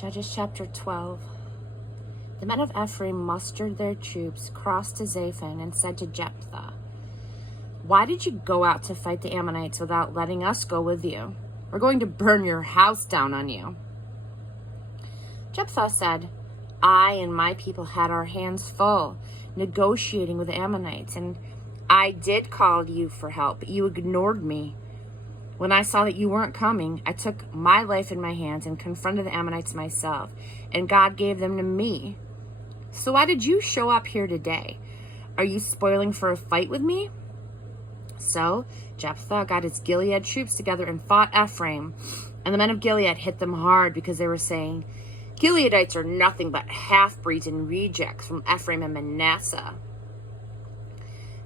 Judges chapter 12. The men of Ephraim mustered their troops, crossed to Zaphon, and said to Jephthah, "Why did you go out to fight the Ammonites without letting us go with you? We're going to burn your house down on you." Jephthah said, "I and my people had our hands full negotiating with the Ammonites, and I did call you for help, but you ignored me. When I saw that you weren't coming, I took my life in my hands and confronted the Ammonites myself, and God gave them to me. So why did you show up here today? Are you spoiling for a fight with me?" So Jephthah got his Gilead troops together and fought Ephraim, and the men of Gilead hit them hard because they were saying, "Gileadites are nothing but half-breeds and rejects from Ephraim and Manasseh."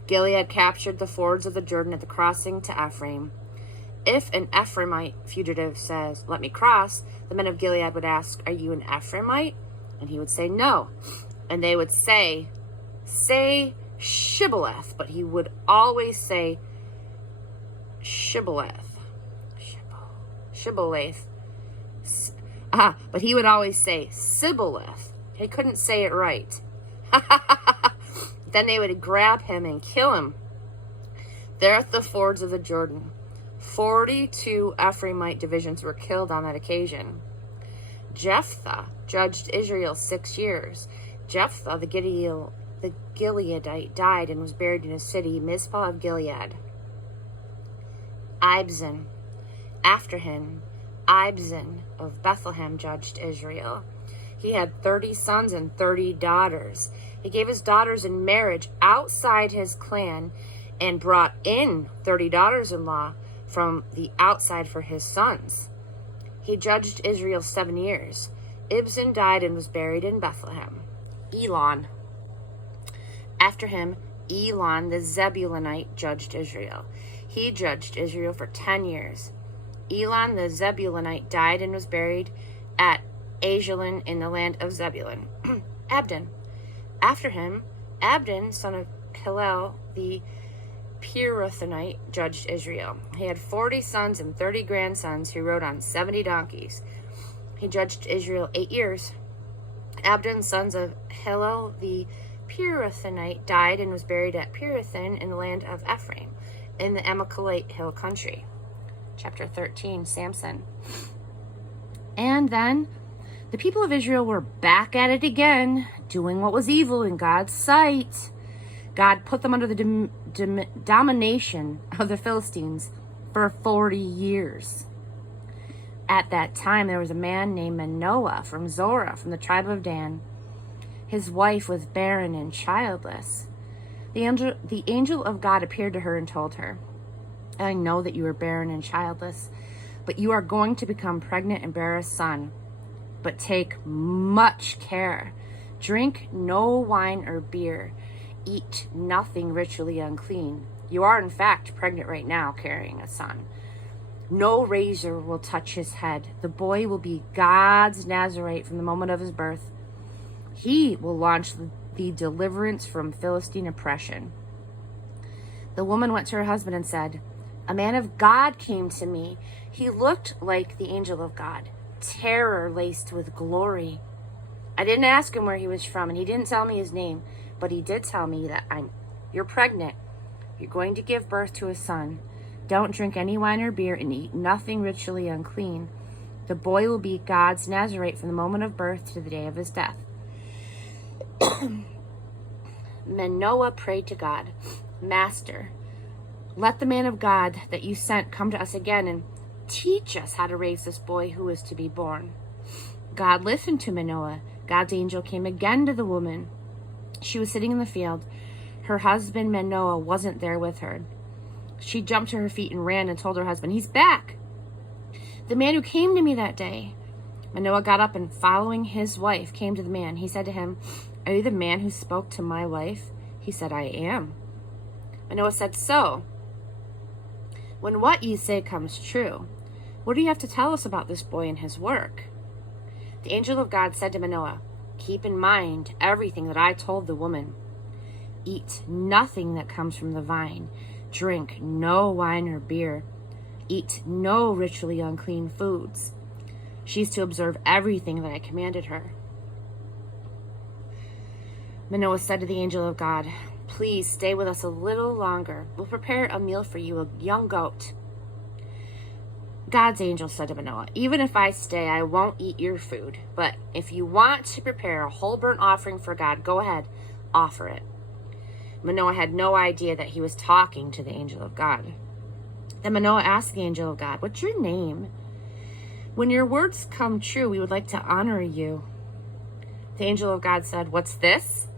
Gilead captured the fords of the Jordan at the crossing to Ephraim. If an Ephraimite fugitive says, "Let me cross," the men of Gilead would ask, "Are you an Ephraimite?" And he would say, "No." And they would say Shibboleth, but he would always say Shibboleth. Shibboleth. But he would always say Sibboleth. He couldn't say it right. Then they would grab him and kill him. There at the fords of the Jordan, 42 Ephraimite divisions were killed on that occasion. Jephthah judged Israel 6 years. Jephthah, the Gileadite, died and was buried in his city, Mizpah of Gilead. Ibzan. After him, Ibzan of Bethlehem judged Israel. He had 30 sons and 30 daughters. He gave his daughters in marriage outside his clan and brought in 30 daughters-in-law from the outside for his sons. He judged Israel 7 years. Ibzan died and was buried in Bethlehem. Elon. After him, Elon the Zebulunite judged Israel. He judged Israel for 10 years. Elon the Zebulunite died and was buried at Ajalon in the land of Zebulun. Abdon. After him, Abdon, son of Hillel the Pirathonite, judged Israel. He had 40 sons and 30 grandsons who rode on 70 donkeys. He judged Israel 8 years. Abdon, sons of Hillel the Pirathonite, died and was buried at Pirathon in the land of Ephraim, in the Amalekite hill country. Chapter 13, Samson. And then the people of Israel were back at it again, doing what was evil in God's sight. God put them under the domination of the Philistines for 40 years. At that time, there was a man named Manoah from Zorah, from the tribe of Dan. His wife was barren and childless. The angel of God appeared to her and told her, "I know that you are barren and childless, but you are going to become pregnant and bear a son. But take much care. Drink no wine or beer. Eat nothing ritually unclean. You are, in fact, pregnant right now, carrying a son. No razor will touch his head. The boy will be God's Nazarite from the moment of his birth. He will launch the deliverance from Philistine oppression." The woman went to her husband and said, "A man of God came to me. He looked like the angel of God, terror laced with glory. I didn't ask him where he was from, and he didn't tell me his name, but he did tell me that you're pregnant. You're going to give birth to a son. Don't drink any wine or beer and eat nothing ritually unclean. The boy will be God's Nazarite from the moment of birth to the day of his death." Manoah prayed to God, "Master, let the man of God that you sent come to us again and teach us how to raise this boy who is to be born." God listened to Manoah. God's angel came again to the woman. She was sitting in the field. Her husband Manoah wasn't there with her. She jumped to her feet and ran and told her husband, "He's back. The man who came to me that day." Manoah got up and, following his wife, came to the man. He said to him, "Are you the man who spoke to my wife?" He said, "I am." Manoah said, "So, when what you say comes true, what do you have to tell us about this boy and his work?" The angel of God said to Manoah, "Keep in mind everything that I told the woman. Eat nothing that comes from the vine. Drink no wine or beer. Eat no ritually unclean foods. She's to observe everything that I commanded her. Manoah said to the angel of God, please stay with us a little longer. We'll prepare a meal for you, a young goat. God's angel said to Manoah, even if I stay, I won't eat your food. But if you want to prepare a whole burnt offering for God, go ahead, offer it. Manoah had no idea that he was talking to the angel of God. Then Manoah asked the angel of God, what's your name? When your words come true, we would like to honor you. The angel of God said, what's this?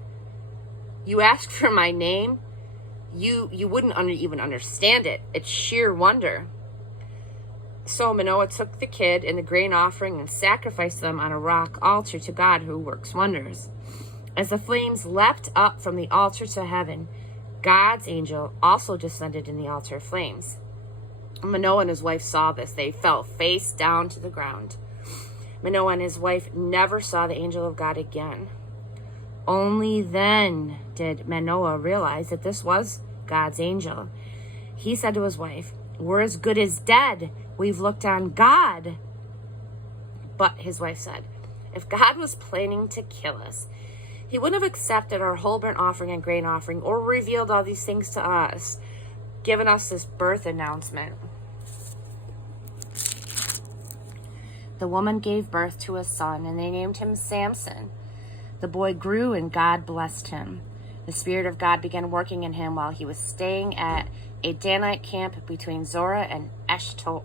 You asked for my name? You wouldn't even understand it. It's sheer wonder. So Manoah took the kid and the grain offering and sacrificed them on a rock altar to God who works wonders. As the flames leapt up from the altar to heaven, God's angel also descended in the altar of flames. Manoah and his wife saw this. They fell face down to the ground. Manoah and his wife never saw the angel of God again. Only then did Manoah realize that this was God's angel. He said to his wife, we're as good as dead. We've looked on God. But his wife said, if God was planning to kill us, he wouldn't have accepted our whole burnt offering and grain offering or revealed all these things to us, given us this birth announcement. The woman gave birth to a son, and they named him Samson. The boy grew, and God blessed him. The Spirit of God began working in him while he was staying at a Danite camp between Zorah and Eshtaol.